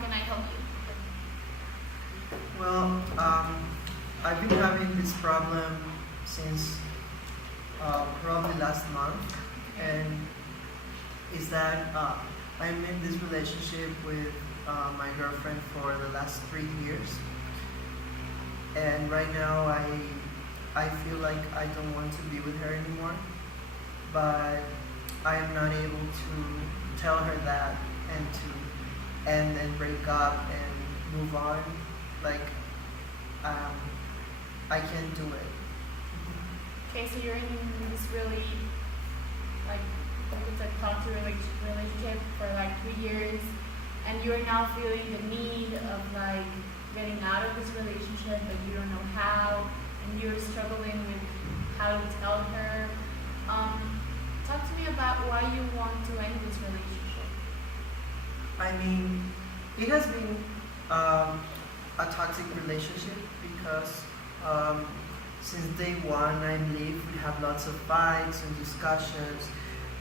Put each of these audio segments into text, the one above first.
can I help you? Well, I've been having this problem since probably last month, and is that I'm in this relationship with my girlfriend for the last 3 years, and right now I feel like I don't want to be with her anymore, but I am not able to tell her that and to end and break up and move on. Like, um, I can't do it. Okay, so you're in this really, like, it's a toxic relationship for like 3 years, and you're now feeling the need of like getting out of this relationship, but you don't know how, and you're struggling with how to tell her. Talk to me about why you want to end this relationship. I mean, it has been a toxic relationship because since day one, I believe we have lots of fights and discussions,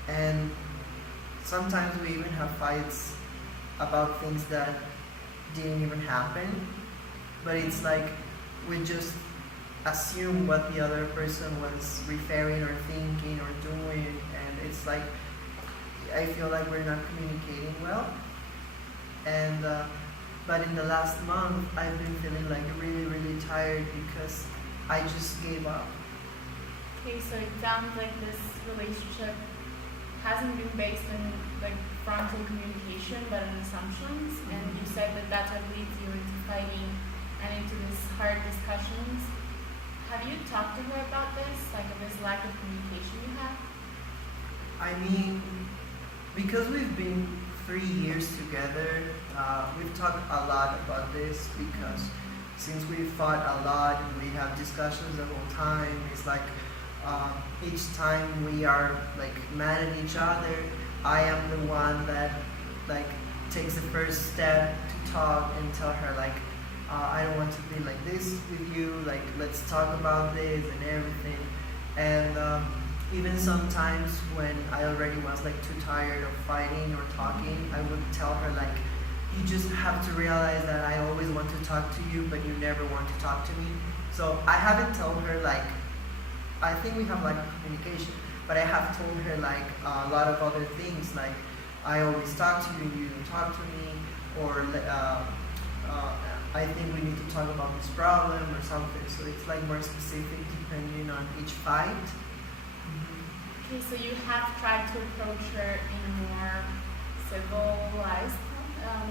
and sometimes we even have fights about things that didn't even happen. But it's like we just assume what the other person was referring or thinking or doing, and it's like I feel like we're not communicating well. And but in the last month, I've been feeling like really tired because I just gave up. Okay, so it sounds like this relationship hasn't been based on like frontal communication, but on assumptions. And you said that that's what leads you into fighting and into these hard discussions. Have you talked to her about this, like of this lack of communication you have? I mean, because we've been 3 years together, we've talked a lot about this because since we fought a lot and we have discussions the whole time, it's like each time we are like mad at each other, I am the one that like takes the first step to talk and tell her like I don't want to be like this with you, like let's talk about this and everything. And even sometimes when I already was like too tired of fighting or talking, I would tell her like, you just have to realize that I always want to talk to you, but you never want to talk to me. So I haven't told her like, I think we have like communication, but I have told her like a lot of other things, like I always talk to you and you don't talk to me, or I think we need to talk about this problem or something. So it's like more specific depending on each fight. Okay, so you have tried to approach her in a more civilized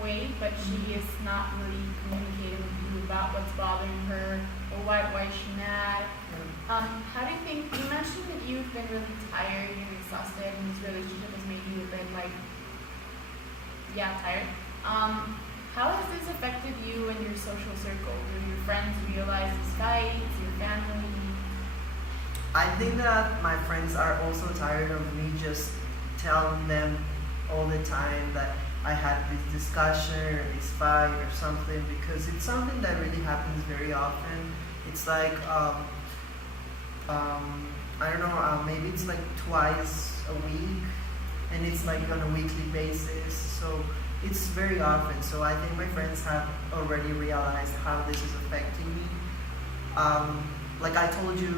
way, but she is not really communicating with you about what's bothering her or why is she mad. How do you think, you mentioned that you've been really tired and exhausted and this relationship has made you a bit like, tired. How has this affected you and your social circle? Do your friends realize these fights, your family? I think that my friends are also tired of me just telling them all the time that I had this discussion or this fight or something, because it's something that really happens very often. It's like, I don't know, maybe it's like twice a week, and it's like on a weekly basis. So it's very often. So I think my friends have already realized how this is affecting me. Like I told you,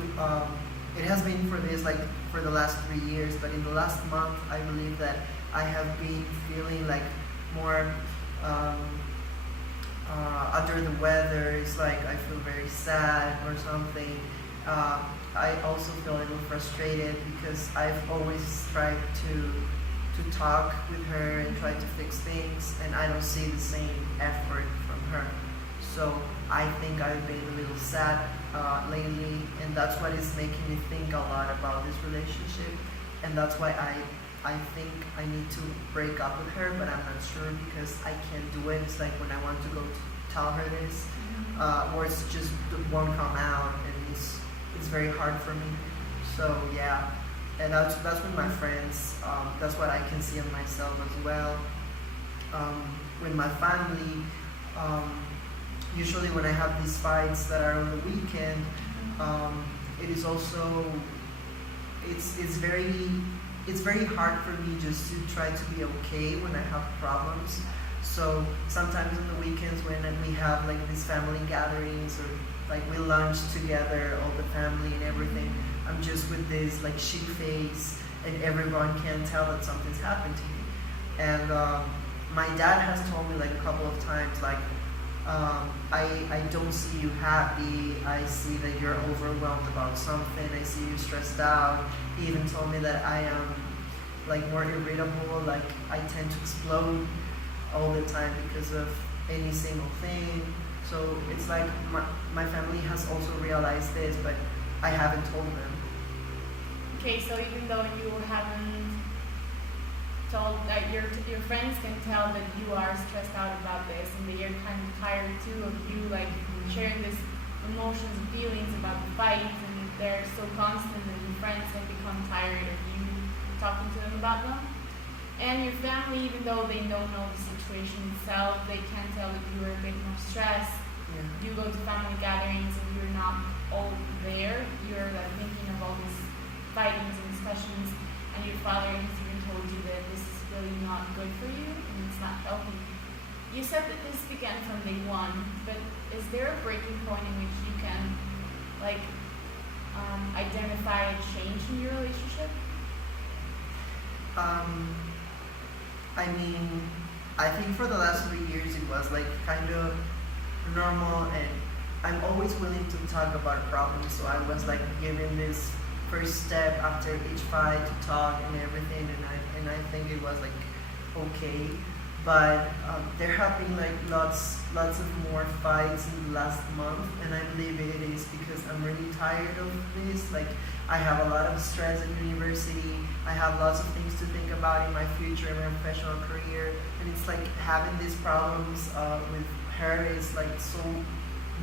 it has been for this like for the last 3 years, but in the last month I believe that I have been feeling like more under the weather. It's like I feel very sad or something. I also feel a little frustrated because I've always tried to talk with her and try to fix things, and I don't see the same effort from her. So I think I've been a little sad lately, and that's what is making me think a lot about this relationship, and that's why I think I need to break up with her, but I'm not sure because I can't do it. It's like when I want to go to tell her this, words just won't come out, and it's very hard for me. So yeah, and that's with my friends. That's what I can see in myself as well. With my family, usually when I have these fights that are on the weekend, it is also it's very hard for me just to try to be okay when I have problems. So sometimes on the weekends when we have like these family gatherings or like we lunch together, all the family and everything, I'm just with this like sheep face, and everyone can tell that something's happened to me. And my dad has told me like a couple of times, like I don't see you happy. I see that you're overwhelmed about something. I see you stressed out. He even told me that I am like more irritable. Like I tend to explode all the time because of any single thing. So it's like my family has also realized this, but I haven't told them. Okay, so even though you haven't told that your friends can tell that you are stressed out about this and that you're kind of tired too of you like sharing this emotions and feelings about the fight, and they're so constant that your friends can become tired of you talking to them about them. And your family, even though they don't know the situation itself, they can tell that you are a bit more stressed. Yeah. You go to family gatherings and you're not all there. You're like thinking of all these fightings and discussions, and your father has even told you that this is really not good for you and it's not healthy. You said that this began from day one, but is there a breaking point in which you can like identify a change in your relationship? I mean, I think for the last 3 years it was like kind of normal, and I'm always willing to talk about problems. So I was like given this first step after each fight to talk and everything, and I think it was like okay. But there have been like lots of more fights in the last month, and I believe it is because I'm really tired of this. Like I have a lot of stress at university. I have lots of things to think about in my future, in my professional career, and it's like having these problems with her is like so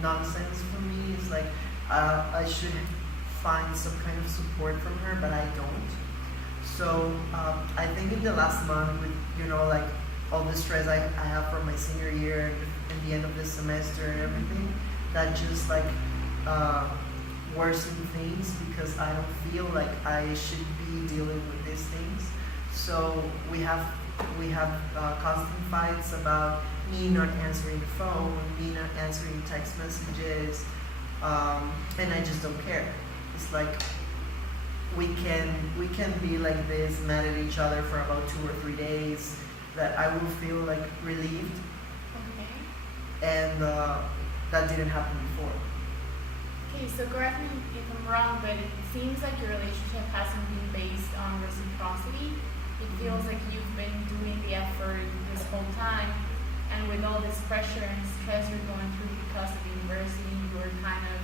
nonsense for me. It's like I should find some kind of support from her, but I don't. So I think in the last month, with like all the stress I have from my senior year and the end of the semester and everything, that just like worsen things because I don't feel like I should be dealing with these things. So we have constant fights about me not answering the phone, me not answering text messages, and I just don't care. It's like we can be like this, mad at each other for about 2 or 3 days, that I will feel like relieved, Okay. and that didn't happen before. Okay, so correct me if I'm wrong, but it seems like your relationship hasn't been based on reciprocity. It feels like you've been doing the effort this whole time, and with all this pressure and stress you're going through because of university, you're kind of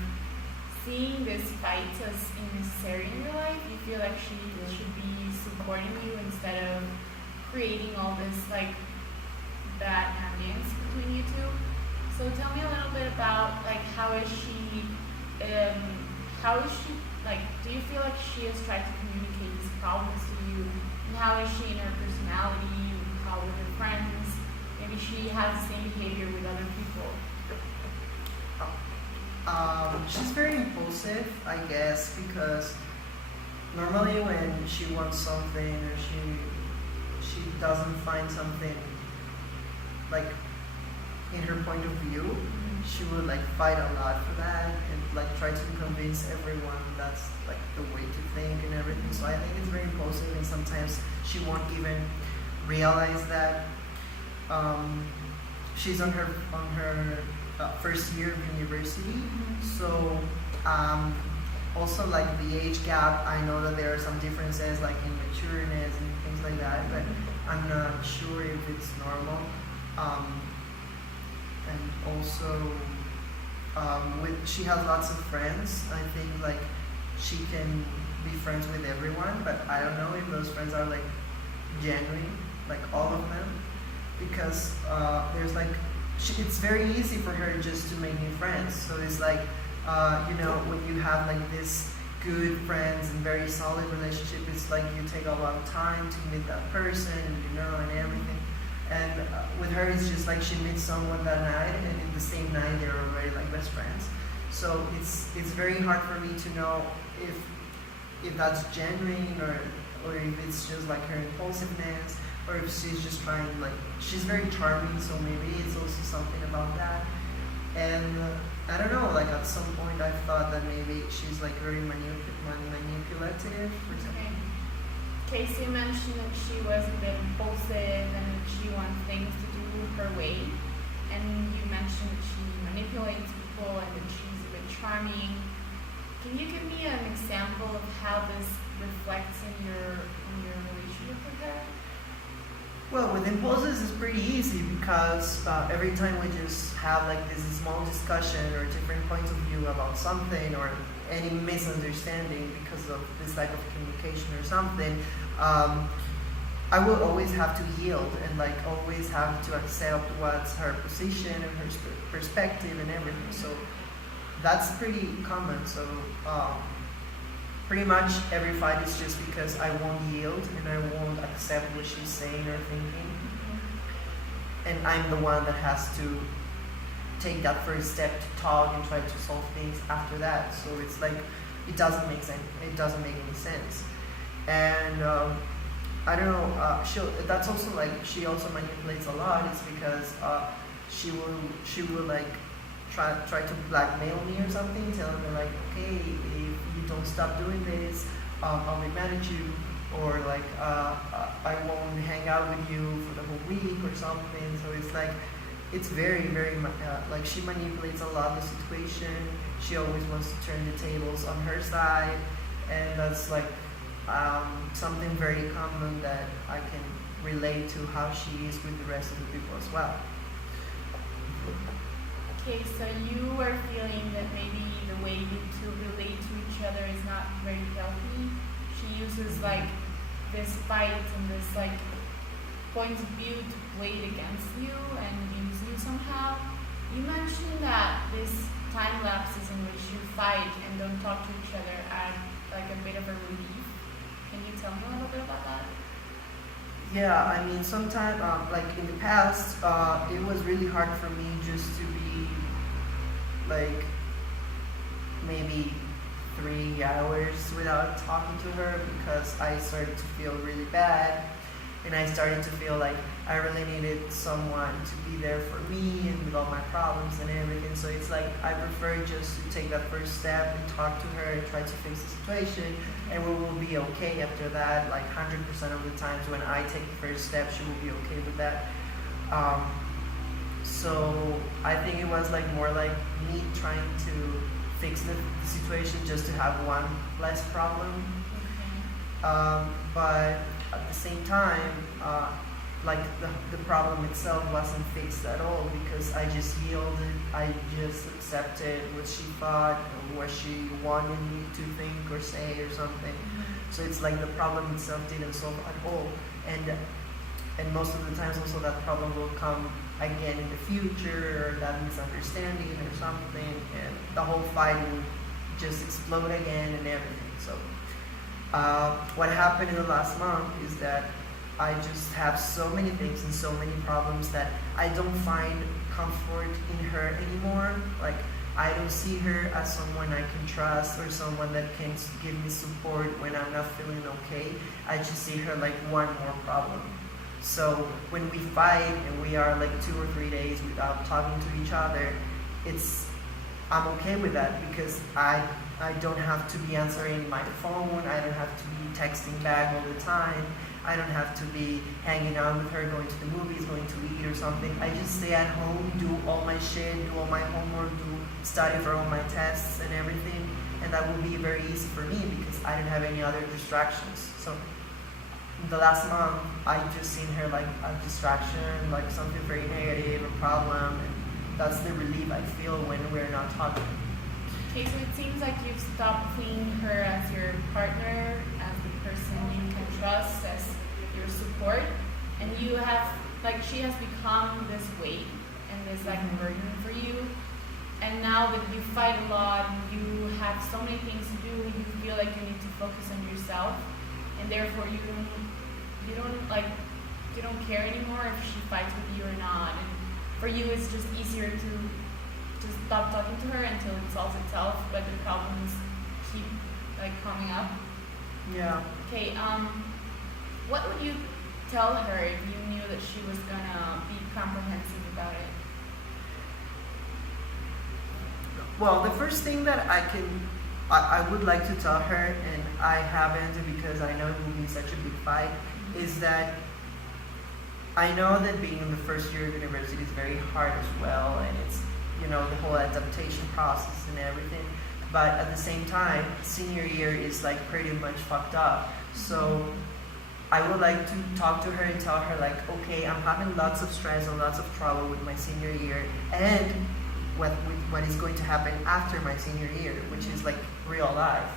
seeing this fight as unnecessary in your life. You feel like she should be supporting you instead of creating all this like bad ambience between you two. So tell me a little bit about like how is she like, do you feel like she has tried to communicate these problems to you, and how is she in her personality, how with her friends? Maybe she has the same behavior with other people. She's very impulsive, I guess, because normally when she wants something or she doesn't find something like in her point of view, she would like fight a lot for that and like try to convince everyone that's like the way to think and everything. So I think it's very impulsive, and sometimes she won't even realize that. She's on her first year of university, so also like the age gap, I know that there are some differences like in matureness and things like that, but I'm not sure if it's normal. And also she has lots of friends. I think like she can be friends with everyone, but I don't know if those friends are like genuine, like all of them, because there's like it's very easy for her just to make new friends. So it's like when you have like this good friends and very solid relationship, it's like you take a lot of time to meet that person, and everything. And with her, it's just like she meets someone that night, and in the same night they're already like best friends. So it's very hard for me to know if that's genuine or if it's just like her impulsiveness. or if she's just trying, like, she's very charming, so maybe it's also something about that. And I don't know, like at some point I thought that maybe she's like very manipulative or something. Okay, so you mentioned that she was a bit impulsive and that she wants things to do her way. And you mentioned that she manipulates people and that she's a bit charming. Can you give me an example of how this reflects in your relationship with her? Well, with impulses it's pretty easy because every time we just have like this small discussion or different points of view about something or any misunderstanding because of this type of communication or something, I will always have to yield and like always have to accept what's her position and her perspective and everything. So that's pretty common. So pretty much every fight is just because I won't yield and I won't accept what she's saying or thinking. And I'm the one that has to take that first step to talk and try to solve things after that. So it's like it doesn't make sense. It doesn't make any sense. And I don't know. That's also like she also manipulates a lot. It's because she will like try to blackmail me or something, telling me like, okay, if you don't stop doing this, I'll be mad at you, or like I won't hang out with you for the whole week or something. So it's like it's very like she manipulates a lot the situation. She always wants to turn the tables on her side, and that's like something very common that I can relate to how she is with the rest of the people as well. Okay, so you are feeling that maybe the way you two relate to each other is not very healthy. She uses like this fight and this like points of view to play it against you and use you somehow. You mentioned that these time lapses in which you fight and don't talk to each other add like a bit of a relief. Can you tell me a little bit about that? Yeah, I mean, sometimes, like in the past, it was really hard for me just to be, like, maybe 3 hours without talking to her because I started to feel really bad, and I started to feel like I really needed someone to be there for me and with all my problems and everything. So it's like I prefer just to take that first step and talk to her and try to fix the situation, and we will be okay after that. Like 100% of the times when I take the first step, she will be okay with that. So I think it was like more like me trying to fix the situation just to have one less problem. But at the same time, like the problem itself wasn't fixed at all because I just yielded, I just accepted what she thought or what she wanted me to think or say or something. So it's like the problem itself didn't solve at all. And most of the times also that problem will come again in the future, or that misunderstanding or something, and the whole fight will just explode again and everything. So what happened in the last month is that I just have so many things and so many problems that I don't find comfort in her anymore. Like I don't see her as someone I can trust or someone that can give me support when I'm not feeling okay. I just see her like one more problem. So when we fight and we are like 2 or 3 days without talking to each other, I'm okay with that because I don't have to be answering my phone, I don't have to be texting back all the time, I don't have to be hanging out with her, going to the movies, going to eat or something. I just stay at home, do all my shit, do all my homework, study for all my tests and everything, and that will be very easy for me because I don't have any other distractions. So the last month, I just seen her like a distraction, like something very negative, a problem, and that's the relief I feel when we're not talking. Okay, so it seems like you've stopped seeing her as your partner, as the person you can trust, as your support, and you have, like, she has become this weight and this like burden for you. And now that you fight a lot, you have so many things to do, you feel like you need to focus on yourself, and therefore you don't care anymore if she fights with you or not. And for you, it's just easier to just stop talking to her until it solves itself, but the problems keep like coming up. Yeah. Okay. What would you tell her if you knew that she was gonna be comprehensive about it? Well, the first thing that I would like to tell her, and I haven't because I know it will be such a big fight, is that I know that being in the first year of university is very hard as well, and it's, the whole adaptation process and everything. But at the same time, senior year is like pretty much fucked up. So I would like to talk to her and tell her like, okay, I'm having lots of stress and lots of trouble with my senior year, and what is going to happen after my senior year, which is like real life.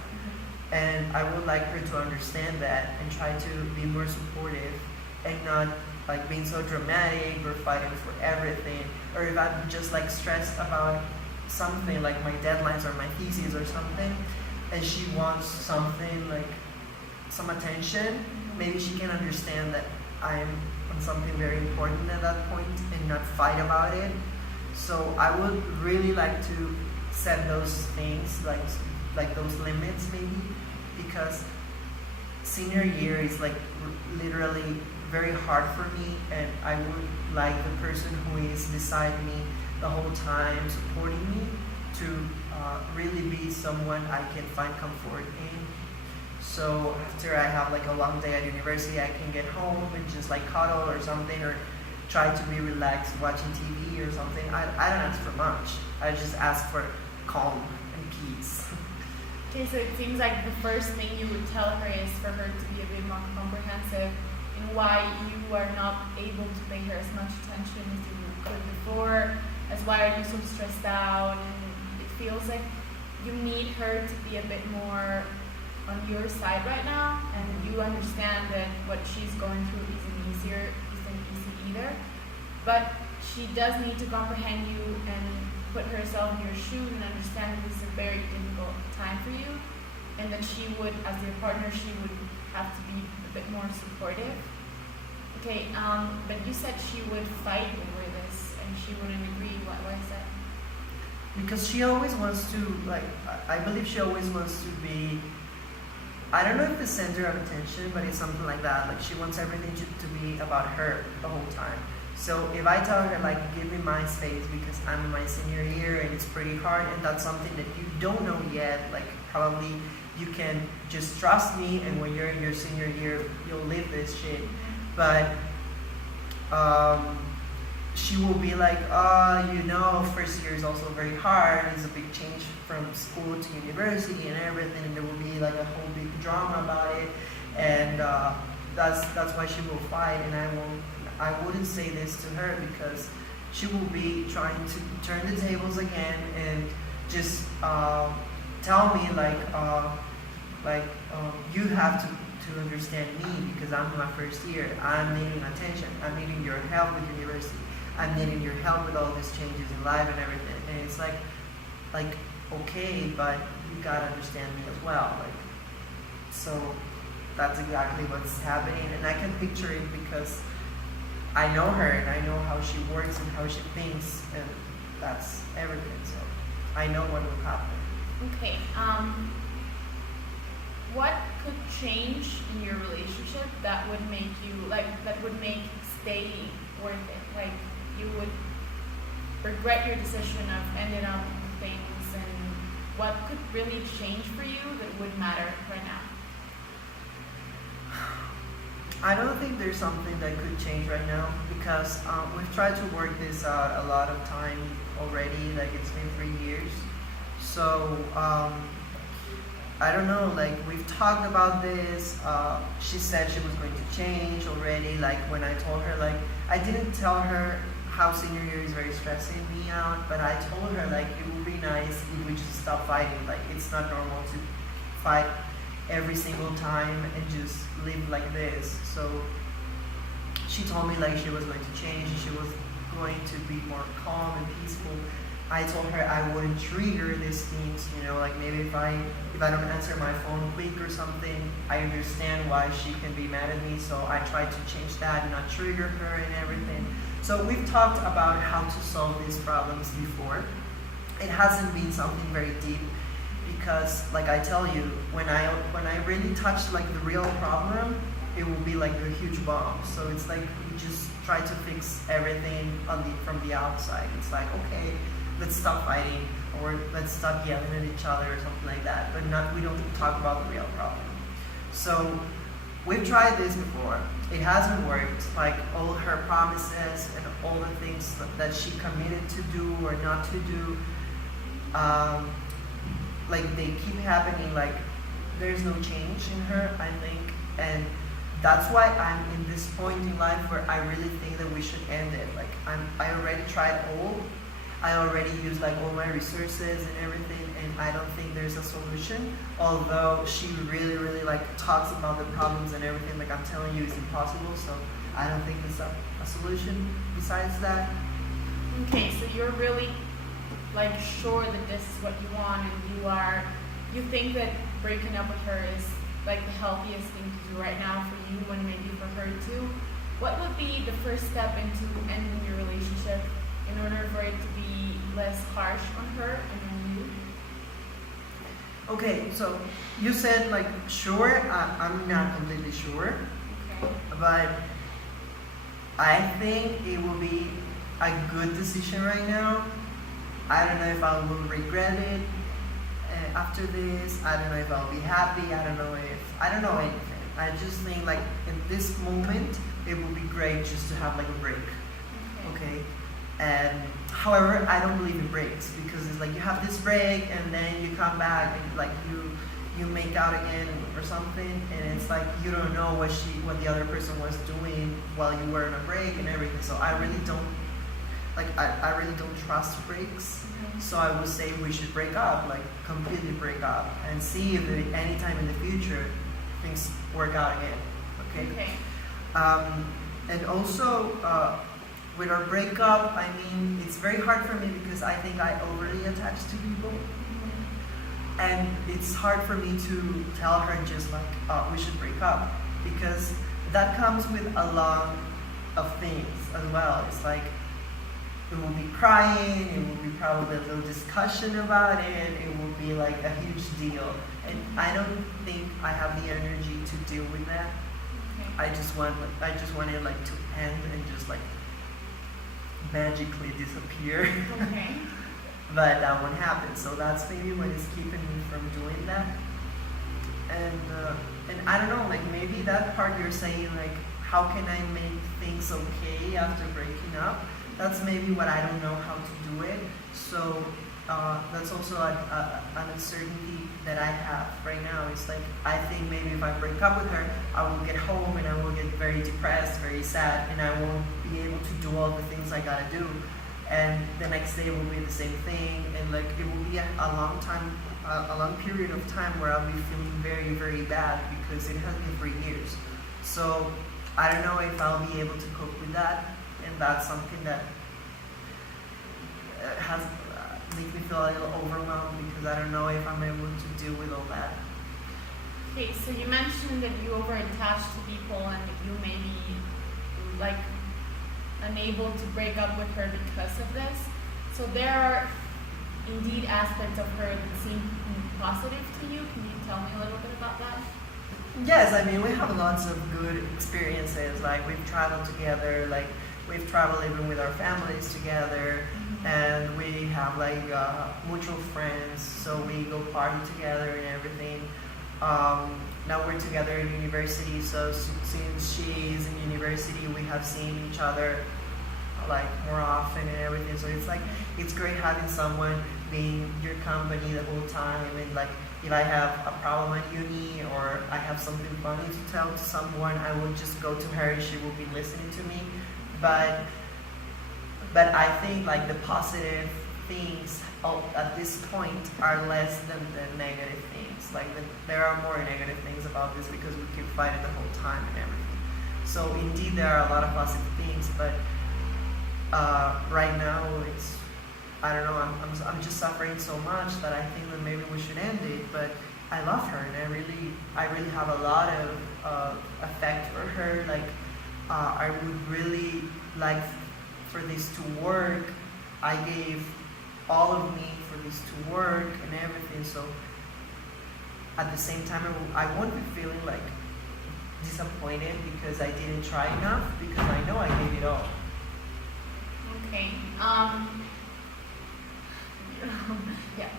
And I would like her to understand that and try to be more supportive and not like being so dramatic or fighting for everything. Or if I'm just like stressed about something like my deadlines or my thesis or something, and she wants something like some attention, maybe she can understand that I'm on something very important at that point and not fight about it. So I would really like to set those things, like those limits maybe, because senior year is like literally very hard for me, and I would like the person who is beside me the whole time, supporting me, to really be someone I can find comfort in. So after I have like a long day at university, I can get home and just like cuddle or something, or try to be relaxed watching TV or something. I don't ask for much. I just ask for calm and peace. Okay, so it seems like the first thing you would tell her is for her to be a bit more comprehensive in why you are not able to pay her as much attention as you could before, as why are you so stressed out, and it feels like you need her to be a bit more on your side right now, and you understand that what she's going through isn't easy either, but she does need to comprehend you and put herself in your shoes and understand that this is a very difficult time for you, and that she would, as your partner, she would have to be a bit more supportive. Okay, but you said she would fight over this and she wouldn't agree. Why is that? Because she always wants to, like, I believe she always wants to be, I don't know if the center of attention, but it's something like that. Like, she wants everything to be about her the whole time. So if I tell her, like, give me my space because I'm in my senior year and it's pretty hard, and that's something that you don't know yet, like, probably you can just trust me, and when you're in your senior year, you'll live this shit. But she will be like, first year is also very hard. It's a big change from school to university and everything, and there will be like a whole big drama about it, and that's why she will fight. And I wouldn't say this to her because she will be trying to turn the tables again and just tell me you have to understand me because I'm in my first year. I'm needing attention. I'm needing your help with university. I'm needing your help with all these changes in life and everything. And it's like okay, but you gotta understand me as well. So that's exactly what's happening, and I can picture it because I know her and I know how she works and how she thinks, and that's everything. So I know what will happen. Okay. What could change in your relationship that would make staying worth it? Like, you would regret your decision of ending up with things, and what could really change for you that would matter right now? I don't think there's something that could change right now because we've tried to work this out a lot of time already. Like, it's been 3 years. So I don't know, like, we've talked about this. She said she was going to change already. Like, when I told her, like, I didn't tell her how senior year is very stressing me out, but I told her, like, it would be nice if we just stop fighting. Like, it's not normal to fight every single time and just live like this. So she told me, like, she was going to change and she was going to be more calm and peaceful. I told her I wouldn't trigger these things, like maybe if I don't answer my phone quick or something, I understand why she can be mad at me, so I tried to change that and not trigger her and everything. So we've talked about how to solve these problems before. It hasn't been something very deep because, like I tell you, when I really touched like the real problem, it will be like a huge bomb. So it's like we just try to fix everything from the outside. It's like, okay, let's stop fighting, or let's stop yelling at each other or something like that. But we don't talk about the real problem. So we've tried this before. It hasn't worked. Like all her promises and all the things that she committed to do or not to do, like they keep happening. Like there's no change in her, I think, and that's why I'm in this point in life where I really think that we should end it. Like I already tried all. I already used like all my resources and everything, and I don't think there's a solution. Although she really, really like talks about the problems and everything, like I'm telling you, it's impossible. So I don't think it's a solution besides that. Okay, so you're really like sure that this is what you want, and you think that breaking up with her is like the healthiest thing to do right now for you and maybe for her too. What would be the first step into ending your relationship in order for it to be less harsh on her and on you? Okay, so you said like sure. I'm not completely sure, Okay. but I think it will be a good decision right now. I don't know if I will regret it after this. I don't know if I'll be happy. I don't know anything. I just think like in this moment it would be great just to have like a break. Okay. And however, I don't believe in breaks, because it's like you have this break and then you come back and like you make out again or something, and it's like you don't know what the other person was doing while you were on a break and everything. So I really don't I really don't trust breaks. So I would say we should break up, like completely break up, and see if any time in the future things work out again. Okay. And also with our breakup, I mean, it's very hard for me because I think I overly attach to people, and it's hard for me to tell her just like, oh, we should break up, because that comes with a lot of things as well. It's like it will be crying, it will be probably a little discussion about it, it will be like a huge deal, and I don't think I have the energy to deal with that. I just want it like to end and just like magically disappear. Okay. But that won't happen. So that's maybe what is keeping me from doing that. And I don't know, like maybe that part you're saying, like how can I make things okay after breaking up? That's maybe what I don't know how to do it. So that's also an uncertainty that I have right now. It's like I think maybe if I break up with her, I will get home and I will get very depressed, very sad, and I won't be able to do all the things I gotta do. And the next day will be the same thing, and like it will be a long period of time where I'll be feeling very, very bad because it has been 3 years. So I don't know if I'll be able to cope with that, and that's something that has makes me feel a little overwhelmed, because I don't know if I'm able to deal with all that. Okay, so you mentioned that you over-attach to people and that you may be like unable to break up with her because of this. So there are indeed aspects of her that seem positive to you. Can you tell me a little bit about that? Yes, I mean we have lots of good experiences. Like we've traveled together, like we've traveled even with our families together. And we have like mutual friends, so we go party together and everything. Now we're together in university, so since she's in university, we have seen each other like more often and everything. So it's like it's great having someone being your company the whole time. And like if I have a problem at uni or I have something funny to tell to someone, I will just go to her and she will be listening to me. But I think like the positive things at this point are less than the negative things. Like there are more negative things about this because we keep fighting the whole time and everything. So indeed there are a lot of positive things, but right now it's, I don't know, I'm just suffering so much that I think that maybe we should end it. But I love her, and I really have a lot of affect for her. Like I would really like for this to work. I gave all of me for this to work and everything. So at the same time, I won't be feeling like disappointed because I didn't try enough, because I know I gave it all. Okay. Yeah.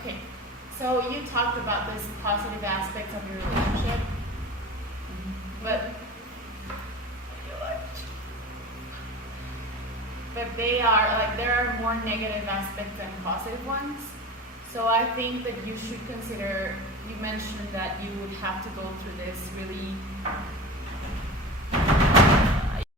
Okay. So you talked about this positive aspects of your relationship, but they are like there are more negative aspects than positive ones. So I think that you should consider. You mentioned that you would have to go through this really